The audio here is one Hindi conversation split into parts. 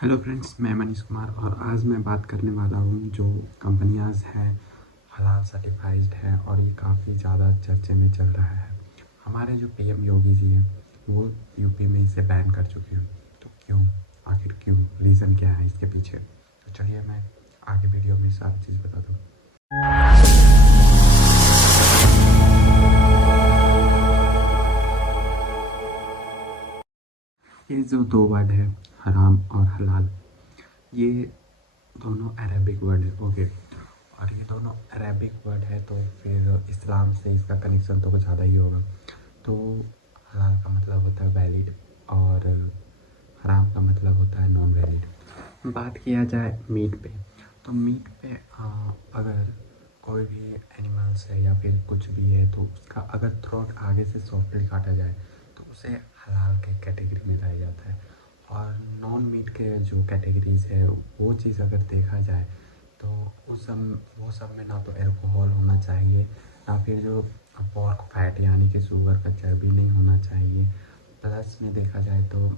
हेलो फ्रेंड्स, मैं मनीष कुमार और आज मैं बात करने वाला हूँ जो कंपनियाँ हैं हलाल सर्टिफाइड है और ये काफ़ी ज़्यादा चर्चे में चल रहा है। हमारे जो पीएम योगी जी हैं वो यूपी में इसे बैन कर चुके हैं। तो क्यों, आखिर क्यों, रीज़न क्या है इसके पीछे? तो चलिए मैं आगे वीडियो में सारी चीज़ बता दूँ। ये जो दो वर्ड है, हराम और हलाल, ये दोनों अरेबिक वर्ड है। ओके, और ये दोनों अरेबिक वर्ड है तो फिर इस्लाम से इसका कनेक्शन तो कुछ ज़्यादा ही होगा। तो हलाल का मतलब होता है वैलिड और हराम का मतलब होता है नॉन वैलिड। बात किया जाए मीट पे, तो मीट पे अगर कोई भी एनिमल्स है या फिर कुछ भी है तो उसका अगर थ्रोट आगे से सॉफ्टली काटा जाए तो उसे हलाल के कैटेगरी में लाया जाता है। और नॉन मीट के जो कैटेगरीज है वो चीज़ अगर देखा जाए तो वो सब में ना तो अल्कोहल होना चाहिए, ना फिर जो पॉर्क फैट यानी कि शुगर का चर्बी नहीं होना चाहिए। प्लस में देखा जाए तो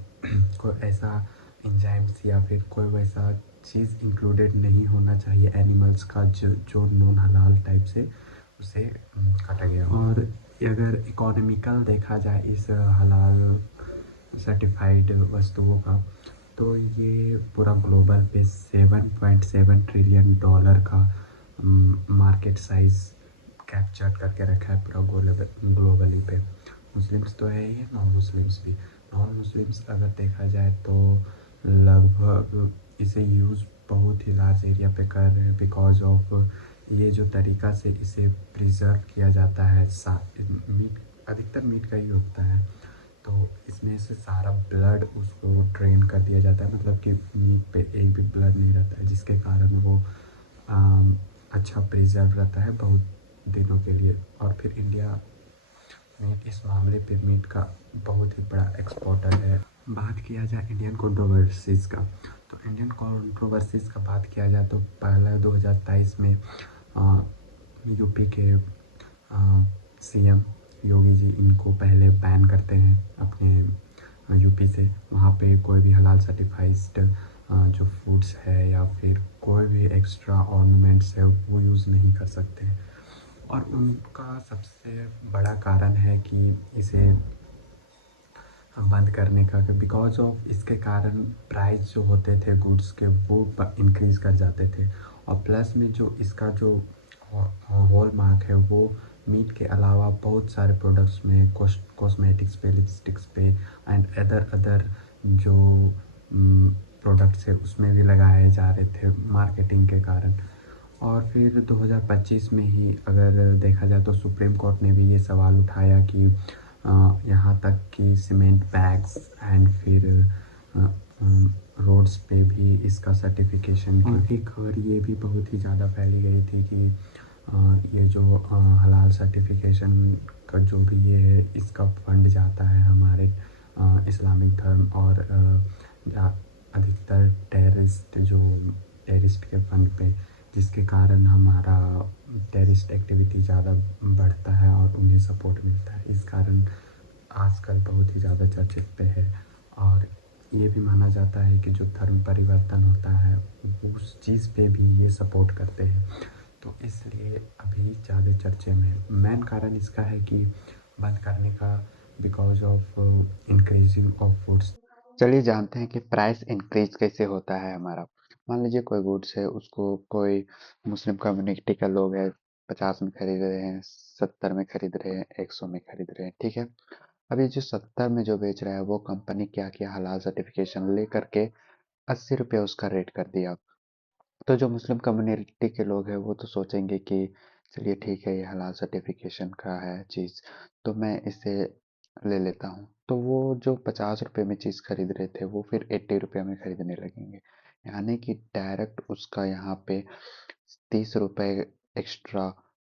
कोई ऐसा एंजाइम्स या फिर कोई वैसा चीज़ इंक्लूडेड नहीं होना चाहिए एनिमल्स का जो नॉन हलाल टाइप से उसे काटा गया। और अगर इकोनॉमिकल देखा जाए इस हलाल सर्टिफाइड वस्तुओं का, तो ये पूरा ग्लोबल पे 7.7 ट्रिलियन डॉलर का मार्केट साइज कैप्चर करके रखा है पूरा ग्लोबली पे। मुस्लिम्स तो है ही, नॉन मुस्लिम्स भी। नॉन मुस्लिम्स अगर देखा जाए तो लगभग इसे यूज़ बहुत ही लार्ज एरिया पे कर रहे हैं बिकॉज ऑफ ये जो तरीका से इसे प्रिजर्व किया जाता है। मीट, अधिकतर मीट का ही होता है, तो इसमें से सारा ब्लड उसको ड्रेन कर दिया जाता है, मतलब कि मीट पे एक भी ब्लड नहीं रहता है, जिसके कारण वो अच्छा प्रिजर्व रहता है बहुत दिनों के लिए। और फिर इंडिया मीट इस मामले पे मीट का बहुत ही बड़ा एक्सपोर्टर है। बात किया जाए इंडियन कंट्रोवर्सीज़ का, तो इंडियन कंट्रोवर्सीज़ का बात किया जाए तो पहला 2023 में यूपी के सीएम योगी जी इनको पहले बैन करते हैं अपने यूपी से। वहाँ पे कोई भी हलाल सर्टिफाइड जो फूड्स है या फिर कोई भी एक्स्ट्रा ऑर्नामेंट्स है वो यूज़ नहीं कर सकते हैं। और उनका सबसे बड़ा कारण है कि इसे बंद करने का, बिकॉज ऑफ इसके कारण प्राइस जो होते थे गुड्स के वो इंक्रीज़ कर जाते थे। और प्लस में जो इसका जो हॉल मार्क है वो मीट के अलावा बहुत सारे प्रोडक्ट्स में कॉस्मेटिक्स पे, लिपस्टिक्स पे एंड अदर अदर जो प्रोडक्ट्स है उसमें भी लगाए जा रहे थे मार्केटिंग के कारण। और फिर 2025 में ही अगर देखा जाए तो सुप्रीम कोर्ट ने भी ये सवाल उठाया कि यहाँ तक कि सीमेंट बैग्स एंड फिर रोड्स पे भी इसका सर्टिफिकेशन। और एक खबर ये भी बहुत ही ज़्यादा फैली गई थी कि ये जो हलाल सर्टिफिकेशन का जो भी ये है इसका फंड जाता है हमारे इस्लामिक धर्म और अधिकतर टेररिस्ट के फंड पे, जिसके कारण हमारा टेररिस्ट एक्टिविटी ज़्यादा बढ़ता है और उन्हें सपोर्ट मिलता है। इस कारण आजकल बहुत ही ज़्यादा चर्चित पे है। और ये भी माना जाता है कि जो धर्म परिवर्तन होता है वो उस चीज़ पे भी ये सपोर्ट करते हैं, तो इसलिए अभी ज़्यादा चर्चे में है। मेन कारण इसका है कि बंद करने का because of increasing of foods. चलिए जानते हैं कि प्राइस इंक्रीज कैसे होता है हमारा। मान लीजिए कोई गुड्स है, उसको कोई मुस्लिम कम्युनिटी का लोग है 50 में खरीद रहे हैं, 70 में खरीद रहे हैं, 100 में खरीद रहे हैं, ठीक है। अभी जो 70 में जो बेच रहा है वो कंपनी क्या किया, हलाल सर्टिफिकेशन ले करके 80 रुपये उसका रेट कर दिया। तो जो मुस्लिम कम्युनिटी के लोग हैं वो तो सोचेंगे कि चलिए ठीक है, ये हलाल सर्टिफिकेशन का है चीज़, तो मैं इसे ले लेता हूँ। तो वो जो 50 रुपये में चीज़ खरीद रहे थे वो फिर 80 रुपये में खरीदने लगेंगे। यानी कि डायरेक्ट उसका यहाँ पे 30 रुपये एक्स्ट्रा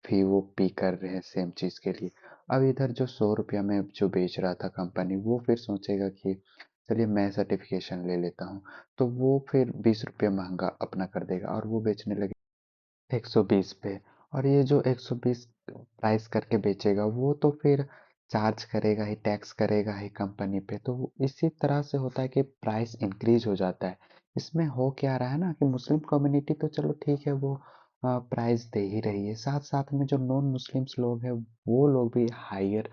फी वो पे कर रहे हैं सेम चीज़ के लिए। अब इधर जो 100 रुपया में जो बेच रहा था कंपनी, वो फिर सोचेगा कि चलिए मैं सर्टिफिकेशन ले लेता हूँ, तो वो फिर 20 रुपये महंगा अपना कर देगा और वो बेचने लगे 120 पे। और ये जो 120 प्राइस करके बेचेगा वो तो फिर चार्ज करेगा ही, टैक्स करेगा ही कंपनी पे। तो इसी तरह से होता है कि प्राइस इंक्रीज हो जाता है। इसमें हो क्या रहा है ना कि मुस्लिम कम्युनिटी तो चलो ठीक है, वो प्राइस दे ही रही है, साथ साथ में जो नॉन मुस्लिम्स लोग हैं वो लोग भी हायर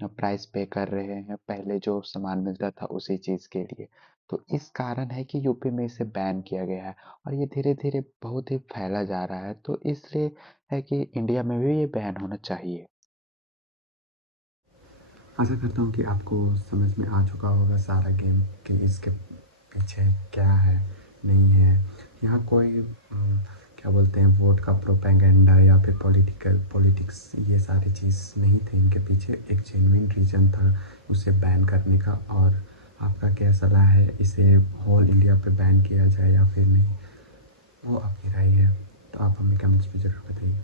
प्राइस पे कर रहे हैं पहले जो सामान मिलता था उसी चीज़ के लिए। तो इस कारण है कि यूपी में इसे बैन किया गया है और ये धीरे धीरे बहुत ही फैला जा रहा है, तो इसलिए है कि इंडिया में भी ये बैन होना चाहिए। आशा करता हूँ कि आपको समझ में आ चुका होगा सारा गेम कि इसके पीछे क्या है, नहीं है। यहाँ कोई क्या बोलते हैं, वोट का प्रोपेगेंडा या फिर पॉलिटिक्स, ये सारी चीज़ नहीं थी इनके पीछे। एक जेन्युइन रीज़न था उसे बैन करने का। और आपका क्या सलाह है, इसे होल इंडिया पे बैन किया जाए या फिर नहीं, वो आपकी राय है। तो आप हमें कमेंट्स में ज़रूर बताइए।